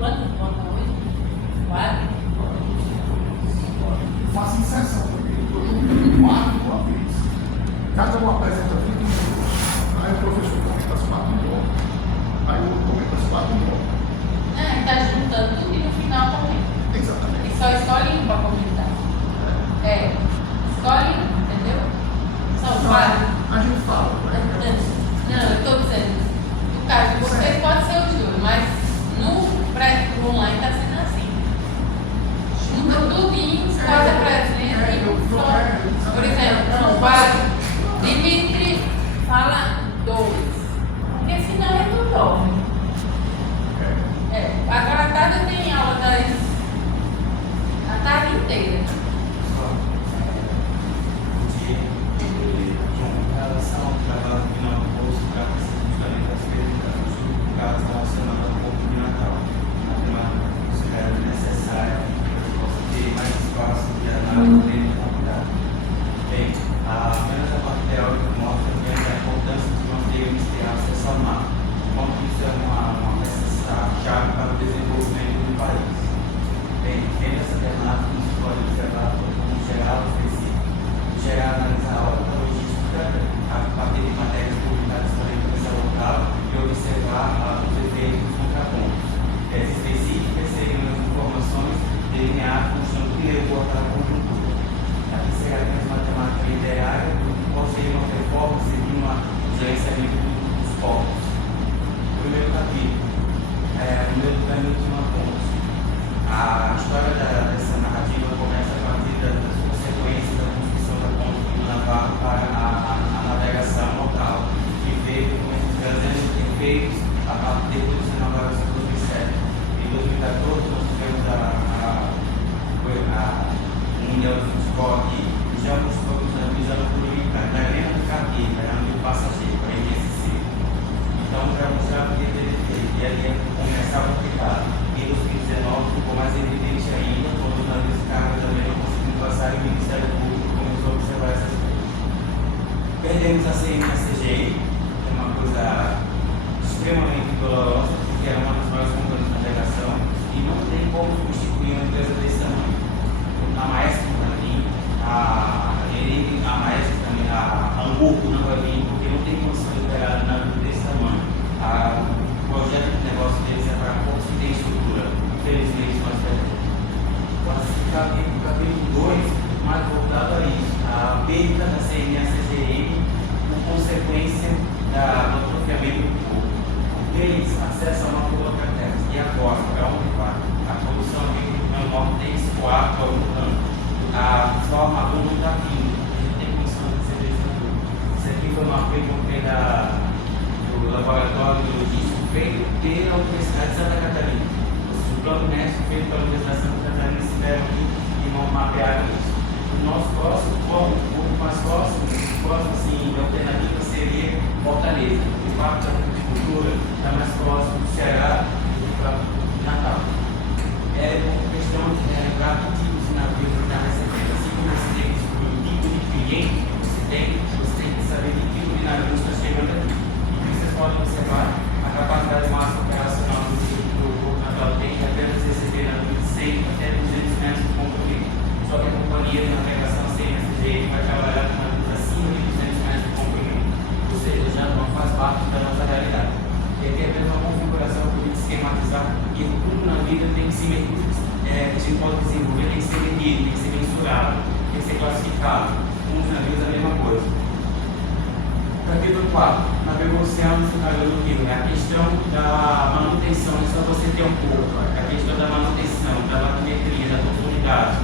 Quantos votam hoje? 4? Faço inserção, porque eu estou juntando 4 de uma vez. Cada um apresenta 20 minutos. Aí o professor comenta as 4 em volta. Aí o outro comenta as 4 em volta. Está juntando tudo e no final comenta. Exatamente. E só escolhe um para comentar. Escolhe um, entendeu? São 4. A gente fala, né? Não, eu estou dizendo. No caso de vocês pode ser os dois, mas no pré-online está sendo assim. Junta tudinho, escolhe a presença e só. Por exemplo, são 4. Dimitri fala 2. Porque senão é tudo dorme. Agora à tarde eu tenho aula a tarde inteira. Em relação ao trabalho final do curso, para justamente as perguntas, caso relacionado ao corpo de Natal, a temática considerada necessária para que possa ter mais espaço de análise dentro da faculdade. Bem, apenas a parte teórica mostra a importância de nós termos ter acesso ao mar, como isso é uma chave para o desenvolvimento do país. Bem, dentro dessa temática, nos pode observar como geral específico, gerar analisar a obra logística, a partir de matérias publicadas pela imprensa local e observar os efeitos dos contrapontos. As específicas seriam as informações delineadas no chão que levou àquela conjuntura. Aqui será apenas matemática literária, qual seria uma performance de um gerenciamento dos povos. Primeiro capítulo. Primeiro penúltimo ponto. A história dessa narrativa começa a partir das consequências da construção da ponte do Navarro para a navegação local, que veio trazendo efeitos depois das inaugurações de 2007. Em 2014, nós tivemos a Mundial do Futebol aqui, e já nos organizando por na Arena do Cargueiro, na Arena do Passageiro, a MSC. Então, para mostrar o que teve feito, e ali começava a aplicar. Em 2019, ficou mais evidente ainda, quando os navios de carga também não conseguiram passar e o Ministério Público começou a observar essas coisas. Perdemos a CNSG, que é uma coisa extremamente dolorosa, porque era uma das maiores companhias de navegação, e não tem como substituir uma empresa desse tamanho. A Maestro não vai vir, a Maestro também, a Hamburgo não vai vir, porque não tem condição de operar navio desse tamanho. O projeto de negócio deles é para poucos que tem estrutura. Infelizmente, nós temos. O capítulo 2, mais voltado a isso, a perda da CNSGM por consequência do atrofiamento do povo. Eles acessam a uma burocracia e agora, para onde vai? A produção aqui no norte tem escoar para algum canto. A forma não está vindo, a gente tem condição de receber isso tudo. Isso aqui foi uma pergunta do laboratório de logística feito pela Universidade de Santa Catarina. O plano mestre feito pela Universidade de Santa Catarina estiveram aqui e mapearam isso. O nosso próximo ponto, um pouco mais próximo assim, a alternativa seria Fortaleza. O Parque da Agricultura está mais próximo do Ceará do que do Natal. É uma questão de relembrar que tipos de navios você está recebendo. Assim como você tem que escolher o tipo de cliente que você tem que saber que tipo de navio está chegando aqui. Vocês podem observar a capacidade máxima operacional do Porto Natal tem de apenas receber navios de 100 até 200 metros de comprimento. Só que a companhia de navegação CNSG vai trabalhar com navios acima de 200 metros de comprimento. Ou seja, já não faz parte da nossa realidade. E aqui é apenas uma configuração que eu vou esquematizar que tudo na vida tem que ser que a gente pode desenvolver, tem que ser medido, tem que ser mensurado, tem que ser classificado. Com os navios é a mesma coisa. Capítulo 4. Navio oceano e navio do rio. É a questão da manutenção, é só você ter um pouco. É a questão da manutenção, da batimetria, da profundidade.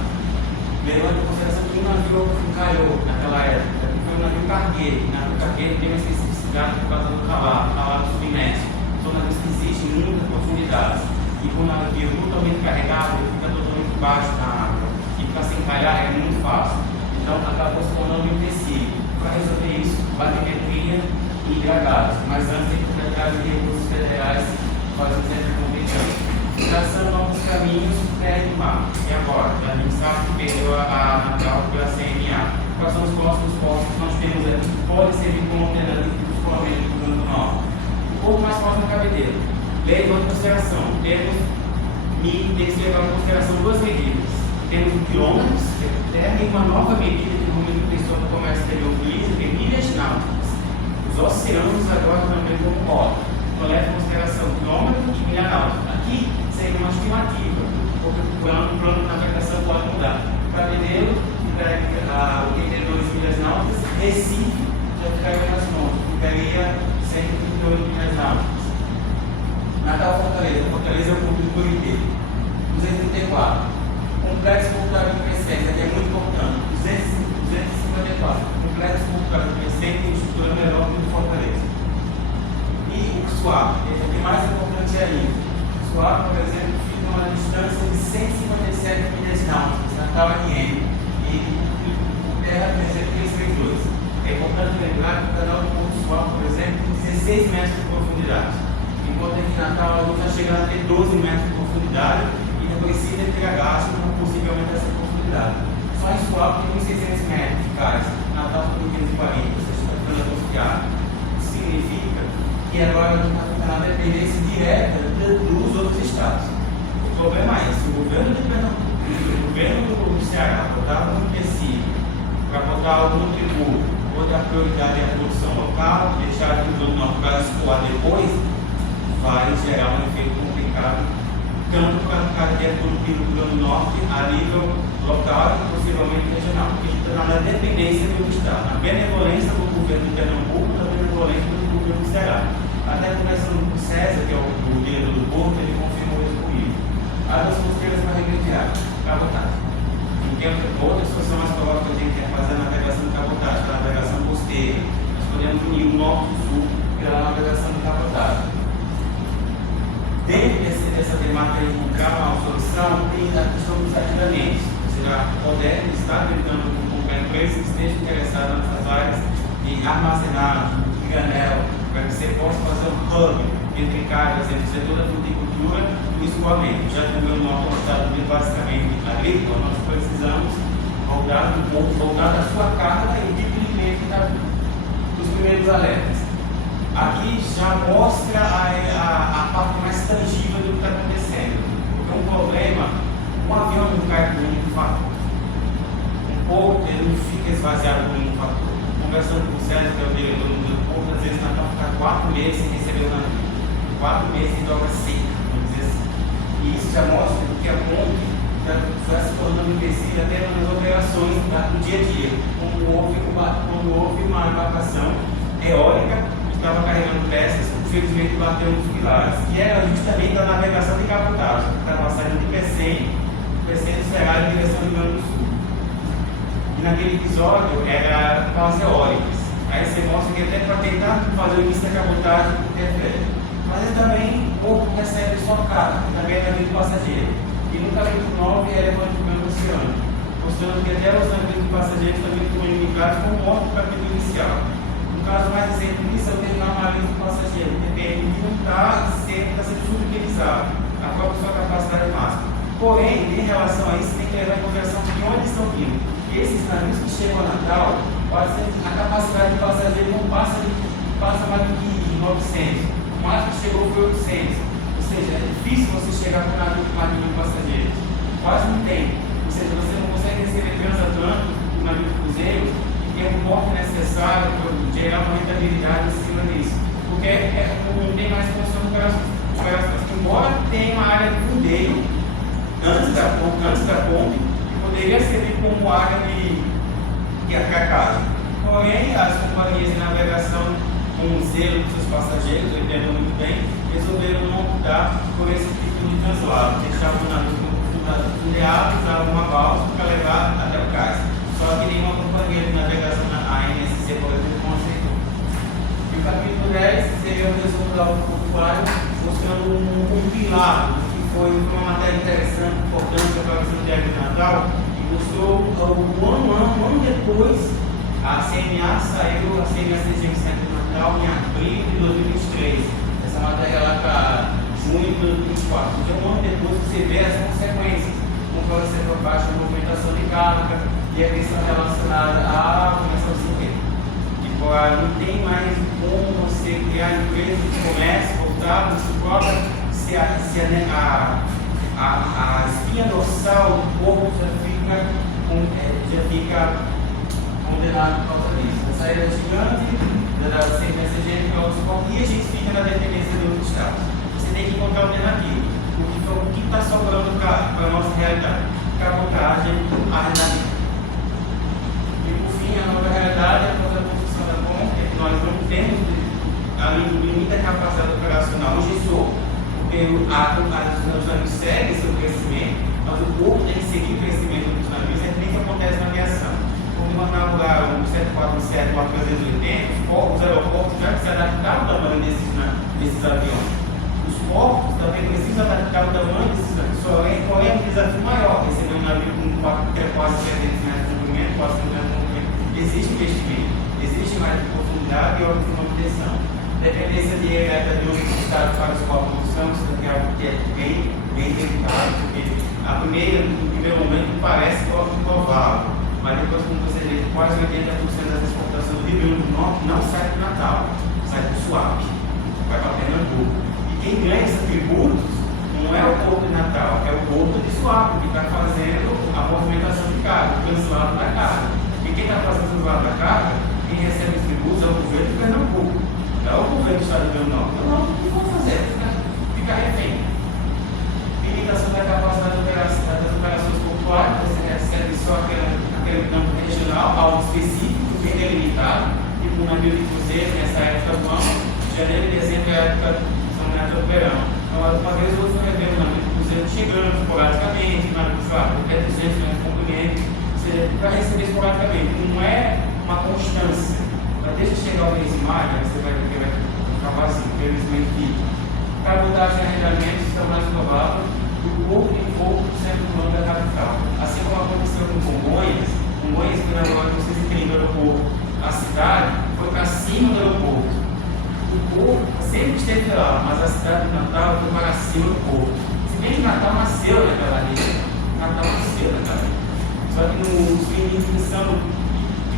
Levando em consideração que um navio encalhou naquela época, que foi um navio cargueiro. O navio cargueiro tem uma especificidade por causa do calado submerso. São navios que existem em muitas profundidades. E com o navio totalmente carregado, ele fica totalmente baixo na água. E para se encalhar é muito fácil. Então acabou se tornando um empecilho. Para resolver isso, batimetria e dragagem. Mas antes tem que ir atrás de recursos federais fazendo sempre competição. Traçando novos caminhos, terra e mar. E agora? Já a gente sabe que perdeu a Natal pela CNA. Quais são os próximos postos que nós temos aqui que podem servir como alternativa para os escolamento do Rio Grande do Norte? Um pouco mais próximo da cabedeira. Lei de consideração. Temos E tem que se levar em consideração duas medidas. Temos o quilômetros, que é a terra, e uma nova medida que no momento que o comércio exterior utiliza, que é milhas náuticas. Os oceanos agora também como rota. Então leva em consideração quilômetro e milha náutica. Aqui seria uma estimativa, porque o plano de navegação pode mudar. Para Pedreiro, 82 milhas náuticas, Recife já ficaria nas mãos, ficaria 138 milhas náuticas. Natal Fortaleza, Fortaleza é o público inteiro. 234. Complexo portuário de Crescente, aqui é muito importante. 254. Complexo portuário de Crescente tem estrutura melhor que o de Fortaleza. E o SUAP, esse aqui é mais importante ainda. O SUAP, por exemplo, fica a uma distância de 157 milhas náuticas, Natal RM. E o Terra, por exemplo, tem esses dois. É importante lembrar que o canal do Porto SUAP, por exemplo, tem 16 metros de profundidade. Enquanto aqui na Natal a luz está chegando a ter 12 metros de profundidade e não precisa ter gasto para possivelmente essa profundidade. Só em Suape tem 1.600 metros de cais, Natal tem 540, ou seja, está ficando associado. Isso significa que agora a gente está ficando na dependência direta dos outros estados. O problema é esse: o governo de Pernambuco, o governo do Ceará, botar um empecilho para botar algum tributo ou dar prioridade à produção local, deixar que o Rio Norte vai escoar depois, vai gerar um efeito complicado, tanto para a cadeia produtiva do Rio Norte a nível local e possivelmente regional, porque a gente está na dependência do Estado, na benevolência do governo de Pernambuco, na benevolência do governo do Ceará. Até conversando com o César, que é o diretor do Porto, ele confirmou isso comigo. As duas costeiras para remediar, cabotagem. Outra situação mais provável que a gente quer fazer a navegação de cabotagem, a navegação costeira. Nós podemos unir o norte e o sul pela navegação de cabotagem. Dentro dessa temática de encontrar uma solução, tem a questão dos agendamentos. Ou seja, a Odeb está tentando com empresas que estejam interessadas nessas áreas de armazenagem, de granel, para que você possa fazer um hub entre cargas, entre o setor da fruticultura e o escoamento. Já que o meu norte é um estado basicamente agrícola, nós precisamos voltar da sua carga e o tipo de cliente que está vindo. Os primeiros alertas. Aqui já mostra a parte mais tangível do que está acontecendo. Porque um problema, um avião não cai por um fator. Um porto ele não fica esvaziado por um fator. Conversando com o César, que é o diretor do porto, às vezes nós vamos ficar 4 meses sem receber o navio. 4 meses em dobra seca, vamos dizer assim. E isso já mostra que a ponte já se tornando empecilho até nas operações do dia a dia. Quando houve uma embarcação eólica, estava carregando peças, infelizmente bateu nos pilares, que era justamente a navegação de cabotagem, que estava saindo de Pecém do Ceará em direção ao Rio Grande do Sul. E naquele episódio era com as eólicas. Aí você mostra que até para tentar fazer o início da cabotagem interfere. Mas também o porto recebe só carga, também é navio de passageiro. E no capítulo 9 é levante do meio oceano, mostrando que até os navios de passageiros também foram indicados como morto no capítulo inicial. No caso mais recente disso é o terminal marítimo de passageiro, o TPM, que não está sendo subutilizado, a própria sua capacidade máxima. Porém, em relação a isso, tem que levar em consideração de onde estão vindo. E esses navios que chegam a Natal, a capacidade de passageiro não passa mais do que 900. O máximo que chegou foi 800. Ou seja, é difícil você chegar com um navio com mais de 1.000 passageiros. Quase não tem. Ou seja, você não consegue receber transatlântico com navio de cruzeiro e ter um porte necessário para gerar uma rentabilidade em cima disso. Porque não tem mais função de operações. Embora tenha uma área de fundeio antes da ponte, que poderia servir como área de atracagem. Porém, as companhias de navegação, com o zelo dos seus passageiros, eu entendo muito bem, resolveram não optar por esse tipo de translado. Deixavam o navio fundeado, usavam uma balsa para levar até o cais. Só que nenhuma companhia de navegação, a ANSC, por exemplo, não aceitou. E o capítulo 10 seria o resumo da aula portuária, mostrando um pilar, que foi uma matéria interessante, importante para a questão de Natal, e mostrou um ano depois, a CNA saiu, a CNA 600 Natal, em abril de 2023. Essa matéria lá para junho de 2024. Então, um ano depois você vê as consequências, como pode ser por baixa movimentação de carga e a questão relacionada à começar o cinquenta. Tipo, não tem mais como você criar empresas de comércio voltadas, se cobra se a fica condenado por causa disso. A saída gigante, da sentença de e a gente fica na dependência do outro Estado. Você tem que encontrar alternativa. O que está sobrando para a nossa realidade? Cabotagem, a realidade. E por fim, a nova realidade, após a construção da ponte, é que nós não temos muita capacidade operacional. Hoje sou, porque os navios seguem seu crescimento, mas o corpo tem que seguir o crescimento dos navios, é que acontece na aviação. Quando mandaram lá o 747 para 380, os aeroportos já se adaptaram ao tamanho desses aviões. Os portos também precisam adaptar o tamanho desses aviões. Porém, é um desafio maior, receber um navio com quase 700 metros de comprimento, quase 100 metros de comprimento. Existe investimento, existe mais profundidade e órgãos de manutenção. Dependência direta de outros estados para a sua produção, isso é algo que é bem delicado, porque no primeiro momento parece improvável, mas depois, como você vê, quase 80% das exportações do Rio Grande do Norte não sai do Natal, sai do Suape, vai para Pernambuco. E quem ganha esses tributos não é o Porto de Natal, é o Porto de Suape, que está fazendo a movimentação de carga, o translado da carga. E quem está fazendo o translado da carga, quem recebe os tributos é o governo de Pernambuco. Não é o governo do Estado do Rio Grande do Norte. Não, o que vão fazer? Ficar refém. Limitação da capacidade das operações portuárias, você recebe só aquele campo regional, algo específico, bem delimitado, tipo um navio de cruzeiro, nessa época do ano, janeiro e dezembro é a época são metas do verão. Então, uma vez ou outra, você vai ver um navio de cruzeiro chegando esporadicamente, um navio de fato, até 200 metros de comprimento, para receber esporadicamente. Não é uma constância. Deixa chegar o mês de maio, você vai acabar assim, infelizmente que cabotagem e arrendamento estão mais prováveis do pouco em pouco sendo o nome da capital. Assim como aconteceu com Congonhas, que na hora que vocês entendem do aeroporto, a cidade foi para cima do aeroporto. O porto sempre esteve lá, mas a cidade de Natal foi para cima do porto. Se bem que Natal nasceu naquela região, só que nos limites de São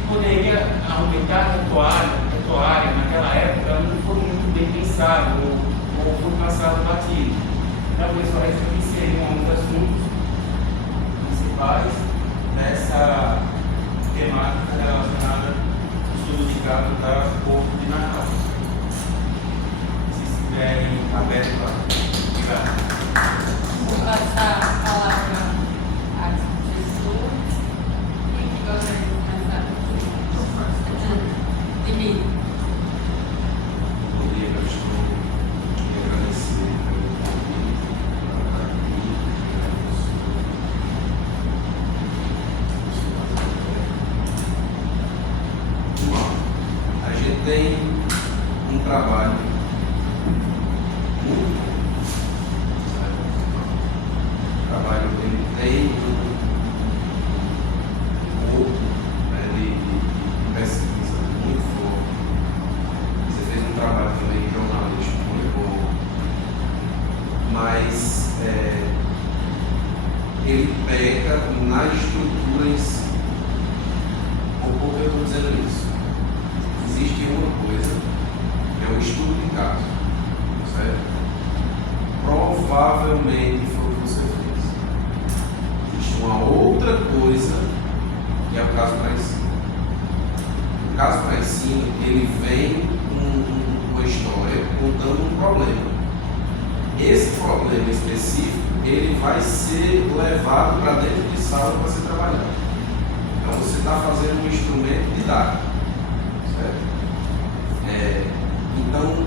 poderia aumentar a pecuária naquela época, não foi muito bem pensado ou foi passado batido. Então, pessoal, isso aqui seria um dos assuntos principais dessa temática relacionada ao estudo de gado da Porto de Natal. Se estiverem abertos lá. Obrigado. Vou passar a palavra à professora. Quem que gostaria de começar? Bom dia, eu estou aqui agradecer pelo convite para estar aqui. A gente tem um trabalho muito trabalho ele tem um corpo de pesquisa muito forte. Você fez um trabalho também jornalístico muito bom, mas ele peca nas estruturas. Por que eu estou dizendo isso? Existe uma coisa, é o estudo de caso, certo? Provavelmente foi o que você fez. Existe uma outra coisa, que é o caso para ensino. O caso para ensino, ele vem com uma história contando um problema. Esse problema específico, ele vai ser levado para dentro de sala para ser trabalhado. Então você está fazendo um instrumento didático, certo? Então,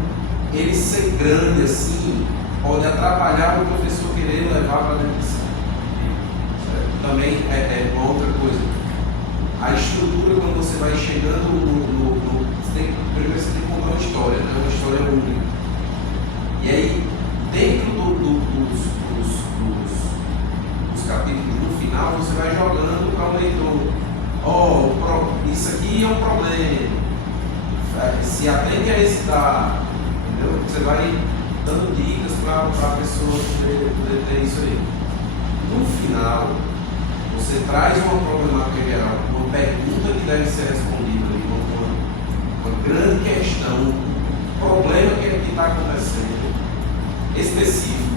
ele ser grande assim, pode atrapalhar o professor querer levar para dentro de sala. Certo? Também é uma outra coisa. A estrutura, quando você vai chegando primeiro você tem que contar uma história, né? Uma história única. E aí, dentro dos capítulos, no final, você vai jogando para o leitor. Isso aqui é um problema. Se atende a esse dado, entendeu? Você vai dando dicas para a pessoa poder ter isso aí. No final, você traz uma problemática geral, uma pergunta que deve ser respondida ali, uma grande questão, um problema que está acontecendo, específico.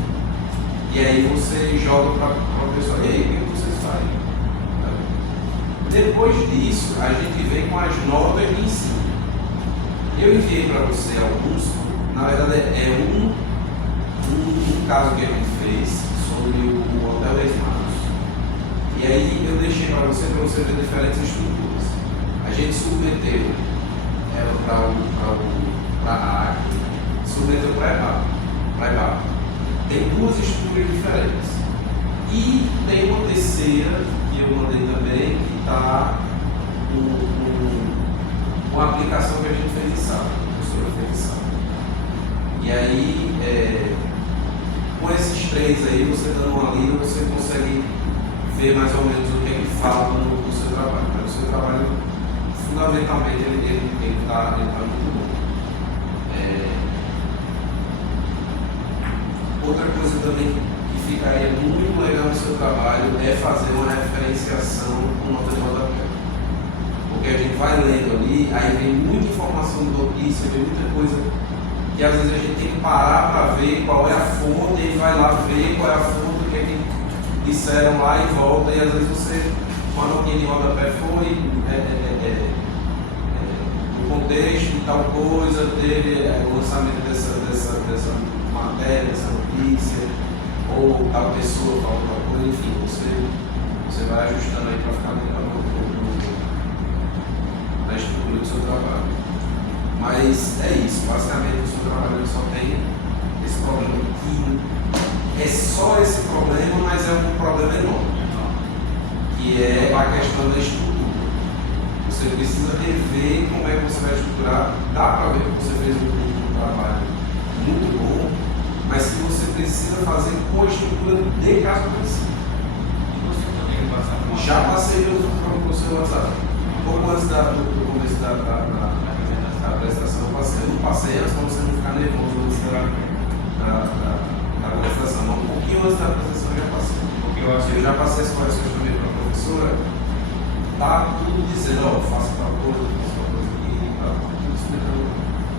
E aí você joga para a pessoa, e aí, o que vocês fazem? Depois disso, a gente vem com as notas de ensino. Eu enviei para você alguns, na verdade é um caso que a gente fez sobre o Hotel das Manos. E aí eu deixei para você ver diferentes estruturas. A gente submeteu ela para a ARC, submeteu para a EBAP. Tem duas estruturas diferentes. E tem uma terceira, que eu mandei também, que está com a aplicação que a gente fez em sala, a professora fez em sala. E aí, com esses três aí, você dando uma lida, você consegue ver mais ou menos o que é que falta no seu trabalho. Mas o seu trabalho, fundamentalmente, ele está muito bom. Outra coisa também que ficaria muito legal no seu trabalho é fazer uma referenciação com nota de rodapé. Porque a gente vai lendo ali, aí vem muita informação de notícia, vem muita coisa que às vezes a gente tem que parar para ver qual é a fonte e vai lá ver qual é a fonte, o que é que disseram lá e volta, e às vezes você, com a notinha de rodapé foi no contexto de tal coisa, teve o lançamento dessa matéria, dessa notícia, ou tal pessoa falou tal coisa, enfim, você vai ajustando aí para ficar melhor na estrutura do seu trabalho. Mas é isso, basicamente o seu trabalho só tem esse problema, que é só esse problema, mas é um problema enorme, que é a questão da estrutura. Você precisa rever como é que você vai estruturar. Dá para ver que você fez um trabalho muito bom, mas que você precisa fazer com a estrutura de caso princípio. E você poderia passar por uma... Já passei para o seu WhatsApp. Um pouco antes do começo da apresentação, eu passei. Eu não passei antes para você não ficar nervoso antes da apresentação, mas um pouquinho antes da apresentação eu já passei. Porque Eu já passei as correções também para a professora. Tá tudo dizendo, ó, faça tal coisa aqui, tá tudo explicando.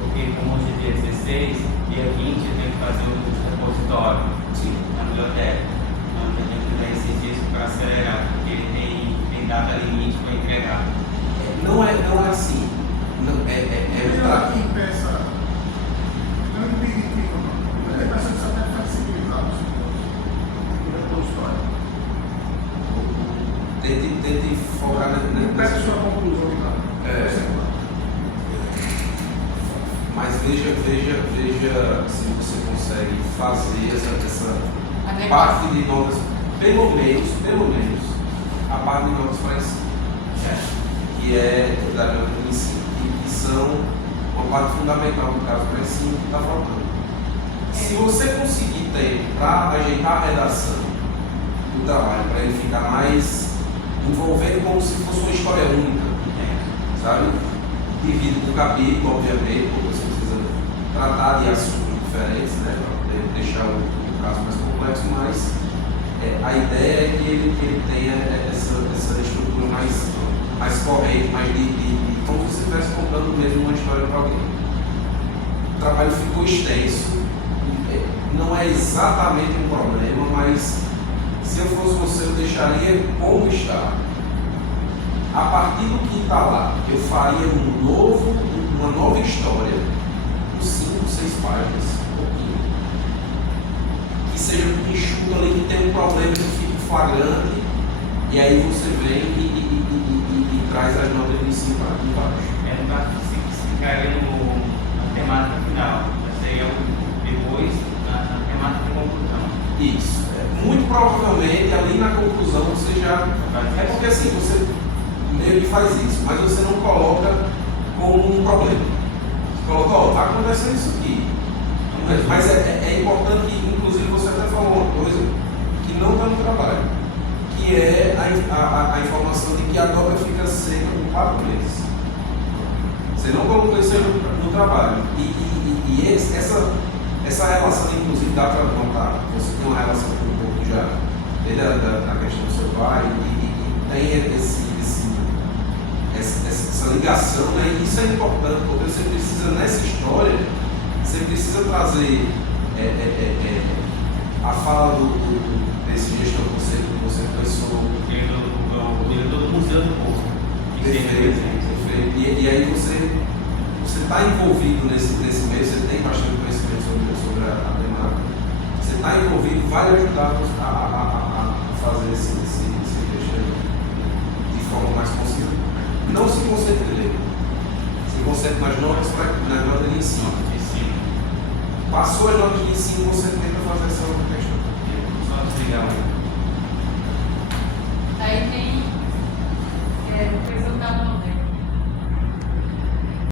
Porque como hoje é dia 16, dia 20 eu tenho que fazer o repositório na biblioteca. Então eu tenho que dar esses dias para acelerar, porque ele tem data limite para entregar. Não é assim. Não, Melhor que peça. Não é impeditivo, não. É peça que só tem flexibilidade. Tente focar Peça sua conclusão de nada. Mas veja se você consegue fazer essa parte de notas, pelo menos, a parte de notas para ensino, que é da nota de ensino, que são uma parte fundamental no caso para ensino que está faltando. Se você conseguir tempo para ajeitar a redação do trabalho, para ele ficar mais envolvendo como se fosse uma história única, sabe? Dividido por capítulo, obviamente, porque você precisa tratar de assuntos diferentes, né? Para poder deixar o caso mais complexo, mas a ideia é que ele tenha essa estrutura mais corrente, mais de como se você estivesse contando mesmo uma história para alguém. O trabalho ficou extenso, não é exatamente um problema, mas se eu fosse você, eu deixaria como está. A partir do que está lá, eu faria uma nova história, com 5, 6 páginas, um pouquinho. Que seja enxuto ali, que tem um problema que fique flagrante, e aí você vem e traz as notas de cima para embaixo. No caso, se ficaria na temática final, seria depois na temática de conclusão. Isso. Muito provavelmente ali na conclusão você já. É porque assim, você meio que faz isso, mas você não coloca como um problema. Você coloca, ó, está acontecendo isso aqui. Mas é importante que, inclusive, você até falou uma coisa que não está no trabalho, que é a informação de que a dobra fica seca por 4 meses. Você não colocou isso no trabalho. E essa relação, inclusive, dá para notar. Você tem uma relação com o corpo já, desde a questão do seu pai, e tem essa ligação, né? E isso é importante, porque você precisa, nessa história, você precisa trazer a fala desse gestor que você conversou. O diretor do Museu do Povo. envolvido nesse meio, você tem bastante conhecimento sobre a temática, você está envolvido, vai lhe ajudar a fazer esse texto de forma mais consciente. Não se concentre em ler, se concentre nas notas de ensino. Passou as notas de ensino, você tenta fazer essa outra questão. Só desligar um.